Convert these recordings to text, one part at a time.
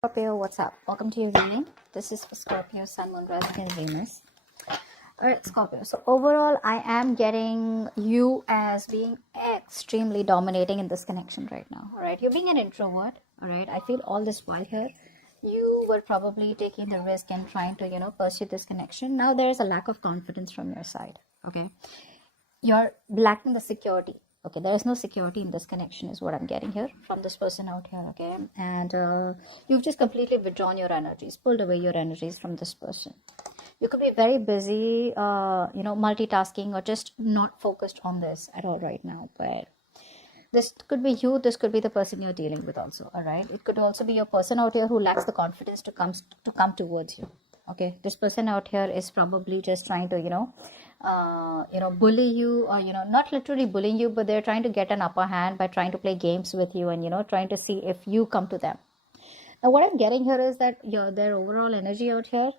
Scorpio, what's up? Welcome to your reading. This is for Scorpio, Sun, Moon, Rising, and Venus. Alright, Scorpio. So, overall, I am getting you as being extremely dominating in this connection right now. Alright, you're being an introvert. Alright, I feel all this while here, you were probably taking the risk and trying to, pursue this connection. Now, there is a lack of confidence from your side. Okay, you're lacking the security. Okay, there is no security in this connection is what I'm getting here from this person out here. Okay, and you've just completely withdrawn your energies, pulled away your energies from this person. You could be very busy, multitasking, or just not focused on this at all right now. But this could be you, this could be the person you're dealing with also. All right, it could also be your person out here who lacks the confidence to come towards you. Okay, this person out here is probably just trying to bully you, or not literally bullying you, but they're trying to get an upper hand by trying to play games with you and trying to see if you come to them. Now what I'm getting here is that their overall energy out here,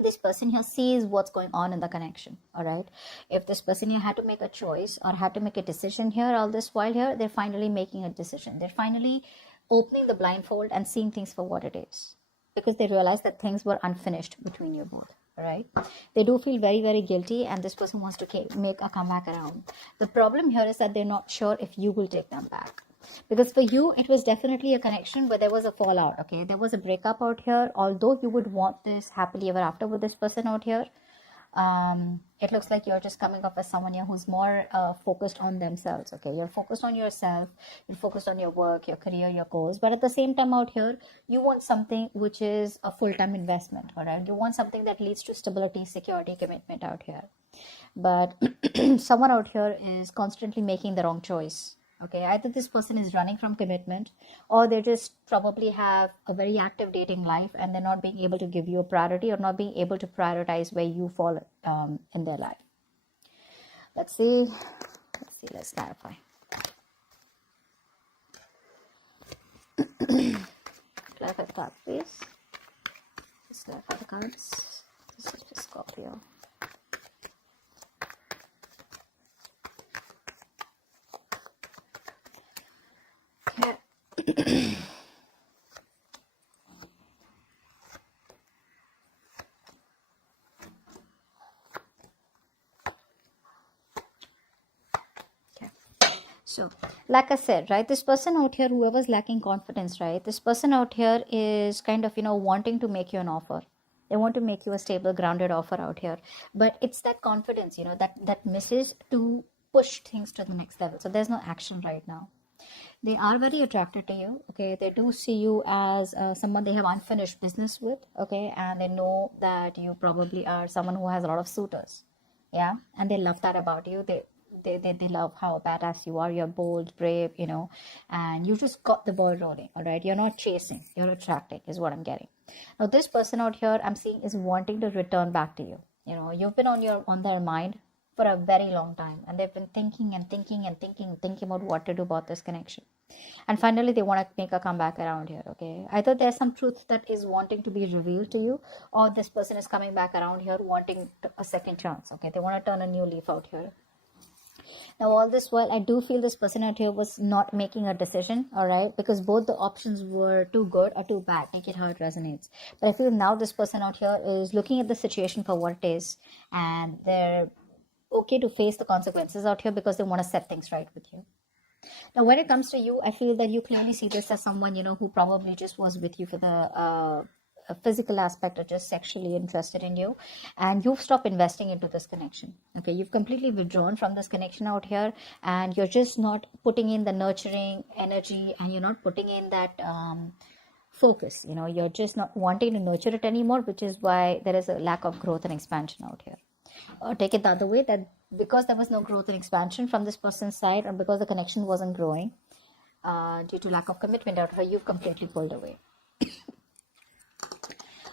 this person here sees what's going on in the connection. All right, if this person here had to make a choice or had to make a decision here, all this while here, they're finally making a decision. They're finally opening the blindfold and seeing things for what it is, because they realize that things were unfinished between you both. Right, they do feel very, very guilty, and this person wants to make a comeback around. The problem here is that they're not sure if you will take them back, because for you it was definitely a connection, but there was a fallout. Okay, there was a breakup out here. Although you would want this happily ever after with this person out here, it looks like you're just coming up as someone here who's more focused on themselves. Okay, you're focused on yourself, you're focused on your work, your career, your goals, but at the same time out here, you want something which is a full-time investment. All right, you want something that leads to stability, security, commitment out here. But someone out here is constantly making the wrong choice. Okay, either this person is running from commitment, or they just probably have a very active dating life and they're not being able to give you a priority, or not being able to prioritize where you fall in their life. Let's clarify. Clarify the card, please. Let's clarify the cards. This is for Scorpio. So, like I said, right, this person out here, whoever's lacking confidence, right, this person out here is kind of, wanting to make you an offer. They want to make you a stable, grounded offer out here. But it's that confidence, that misses to push things to the next level. So there's no action right now. They are very attracted to you. Okay, they do see you as someone they have unfinished business with. Okay, and they know that you probably are someone who has a lot of suitors. Yeah, and they love that about you. They love how badass you are. You're bold, brave, and you just got the ball rolling. All right, you're not chasing, you're attracting is what I'm getting. Now this person out here I'm seeing is wanting to return back to you. You've been on their mind for a very long time, and they've been thinking about what to do about this connection, and finally they want to make a comeback around here. Okay, either there's some truth that is wanting to be revealed to you, or this person is coming back around here wanting a second chance. Okay, they want to turn a new leaf out here. Now all this while, I do feel this person out here was not making a decision. All right, because both the options were too good or too bad. Take it how it resonates. But I feel now this person out here is looking at the situation for what it is, and they're okay to face the consequences out here because they want to set things right with you. Now when it comes to you, I feel that you clearly see this as someone who probably just was with you for the physical aspect, or just sexually interested in you, and you've stopped investing into this connection. Okay, you've completely withdrawn from this connection out here, and you're just not putting in the nurturing energy, and you're not putting in that focus. You're just not wanting to nurture it anymore, which is why there is a lack of growth and expansion out here. Or take it the other way, that because there was no growth and expansion from this person's side, or because the connection wasn't growing due to lack of commitment out here, you've completely pulled away.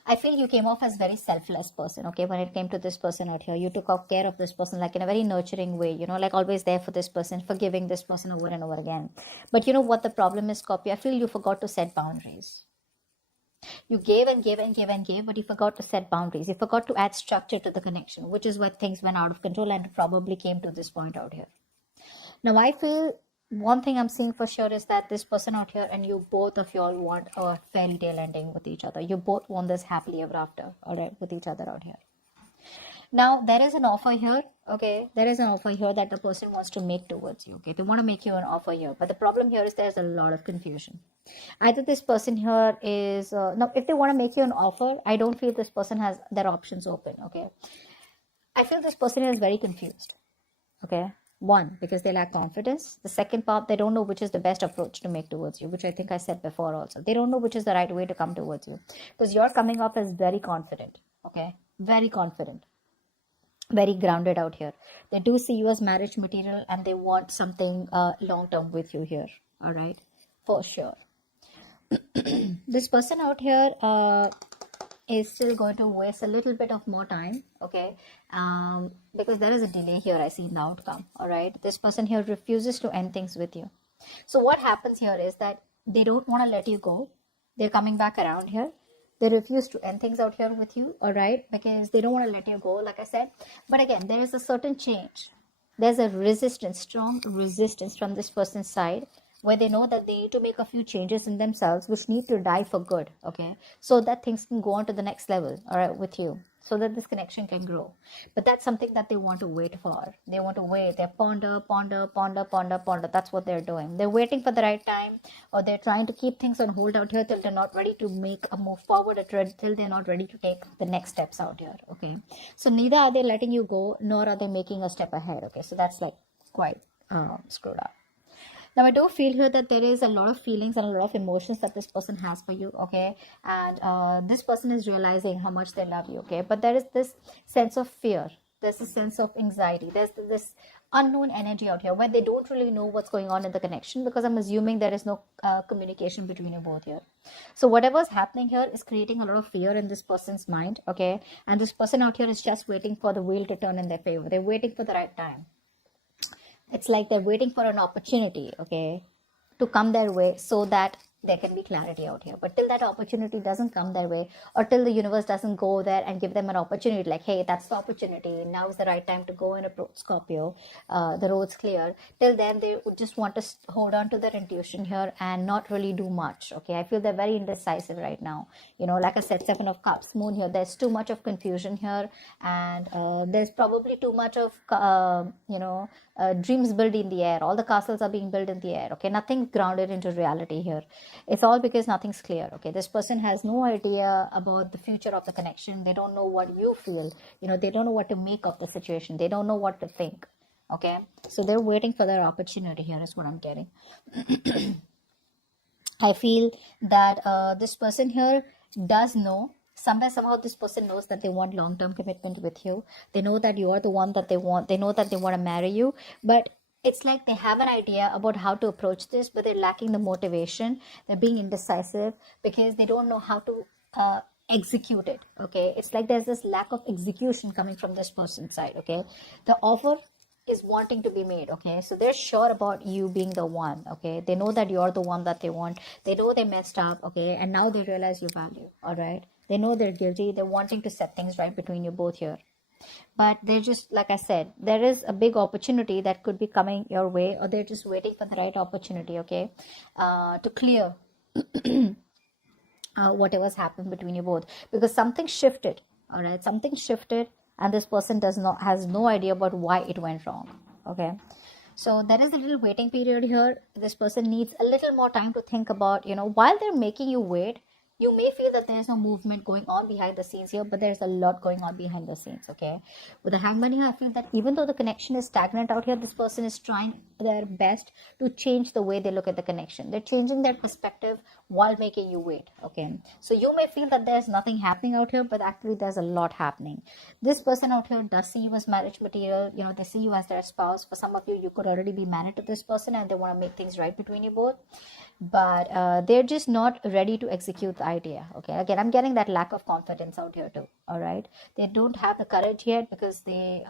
I feel you came off as very selfless person. Okay, when it came to this person out here, you took care of this person like in a very nurturing way, like always there for this person, forgiving this person over and over again. But you know what the problem is, Scorpio? I feel you forgot to set boundaries. You gave and gave and gave and gave, but you forgot to set boundaries. You forgot to add structure to the connection, which is where things went out of control and probably came to this point out here. Now I feel one thing I'm seeing for sure is that this person out here and you, both of you all want a fairy tale ending with each other. You both want this happily ever after, all right, with each other out here. Now, there is an offer here, okay? There is an offer here that the person wants to make towards you, okay? They want to make you an offer here. But the problem here is there's a lot of confusion. Either this person here is, now, if they want to make you an offer, I don't feel this person has their options open, okay? I feel this person is very confused, okay? One, because they lack confidence. The second part, they don't know which is the best approach to make towards you, which I think I said before also. They don't know which is the right way to come towards you because you're coming off as very confident, okay? Very confident, very grounded out here. They do see you as marriage material and they want something long term with you here, all right? For sure. This person out here is still going to waste a little bit of more time, okay? Because there is a delay here I see in the outcome, all right? This person here refuses to end things with you. So what happens here is that they don't want to let you go. They're coming back around here. They refuse to end things out here with you, all right? Because they don't want to let you go, like I said. But again, there is a certain change. There's a resistance, strong resistance from this person's side, where they know that they need to make a few changes in themselves which need to die for good, okay, so that things can go on to the next level, all right, with you, so that this connection can grow. But that's something that they want to wait for. They want to wait. They ponder. That's what they're doing. They're waiting for the right time, or they're trying to keep things on hold out here till they're not ready to make a move forward, or till they're not ready to take the next steps out here, okay? So neither are they letting you go, nor are they making a step ahead, okay? So that's like quite screwed up. Now, I do feel here that there is a lot of feelings and a lot of emotions that this person has for you, okay? And this person is realizing how much they love you, okay? But there is this sense of fear. There's a sense of anxiety. There's this unknown energy out here where they don't really know what's going on in the connection, because I'm assuming there is no communication between you both here. So whatever's happening here is creating a lot of fear in this person's mind, okay? And this person out here is just waiting for the wheel to turn in their favor. They're waiting for the right time. It's like they're waiting for an opportunity, okay, to come their way so that there can be clarity out here. But till that opportunity doesn't come their way, or till the universe doesn't go there and give them an opportunity, like, hey, that's the opportunity, now is the right time to go and approach Scorpio, the road's clear, till then they would just want to hold on to their intuition here and not really do much, okay? I feel they're very indecisive right now. You know, like I said, 7 of Cups, Moon here, there's too much of confusion here, and there's probably too much of dreams built in the air. All the castles are being built in the air, okay? Nothing grounded into reality here. It's all because nothing's clear, okay? This person has no idea about the future of the connection. They don't know what you feel. You know, they don't know what to make of the situation. They don't know what to think, okay? So they're waiting for their opportunity here is what I'm getting. I feel that this person here does know, somewhere somehow this person knows that they want long-term commitment with you. They know that you are the one that they want. They know that they want to marry you, but it's like they have an idea about how to approach this, but they're lacking the motivation. They're being indecisive because they don't know how to execute it, okay? It's like there's this lack of execution coming from this person's side, okay? The offer is wanting to be made, okay? So they're sure about you being the one, okay? They know that you're the one that they want. They know they messed up, okay? And now they realize your value, all right? They know they're guilty. They're wanting to set things right between you both here. But they're just, like I said, there is a big opportunity that could be coming your way, or they're just waiting for the right opportunity, okay, to clear whatever's happened between you both, because something shifted, all right? Something shifted, and this person has no idea about why it went wrong, okay? So there is a little waiting period here. This person needs a little more time to think about, while they're making you wait, you may feel that there's no movement going on behind the scenes here, but there's a lot going on behind the scenes, okay? With the Hangman here, I feel that even though the connection is stagnant out here, this person is trying their best to change the way they look at the connection. They're changing their perspective while making you wait, okay? So you may feel that there's nothing happening out here, but actually there's a lot happening. This person out here does see you as marriage material. They see you as their spouse. For some of you, you could already be married to this person and they want to make things right between you both. But they're just not ready to execute the idea, okay? Again, I'm getting that lack of confidence out here too, all right? They don't have the courage yet because they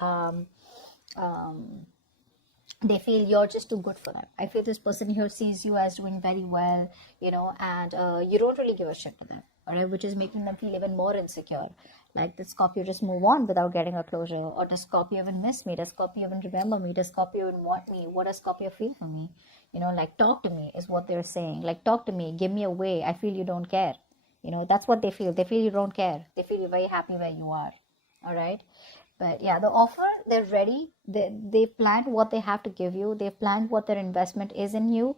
feel you're just too good for them. I feel this person here sees you as doing very well, and you don't really give a shit to them, all right, which is making them feel even more insecure. Like, did Scorpio just move on without getting a closure? Or does Scorpio even miss me? Does Scorpio even remember me? Does Scorpio even want me? What does Scorpio feel for me? Like, talk to me is what they're saying. Like, talk to me, give me a way. I feel you don't care. That's what they feel. They feel you don't care. They feel you're very happy where you are. All right. But yeah, the offer, they're ready. They've planned what they have to give you. They've planned what their investment is in you.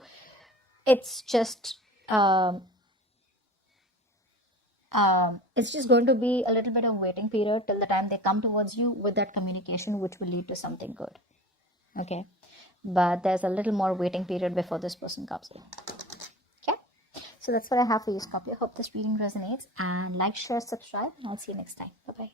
It's just it's just going to be a little bit of waiting period till the time they come towards you with that communication, which will lead to something good. Okay, but there's a little more waiting period before this person comes in. Okay, so that's what I have for you, Scorpio. Hope this reading resonates, and like, share, subscribe, and I'll see you next time. Bye bye.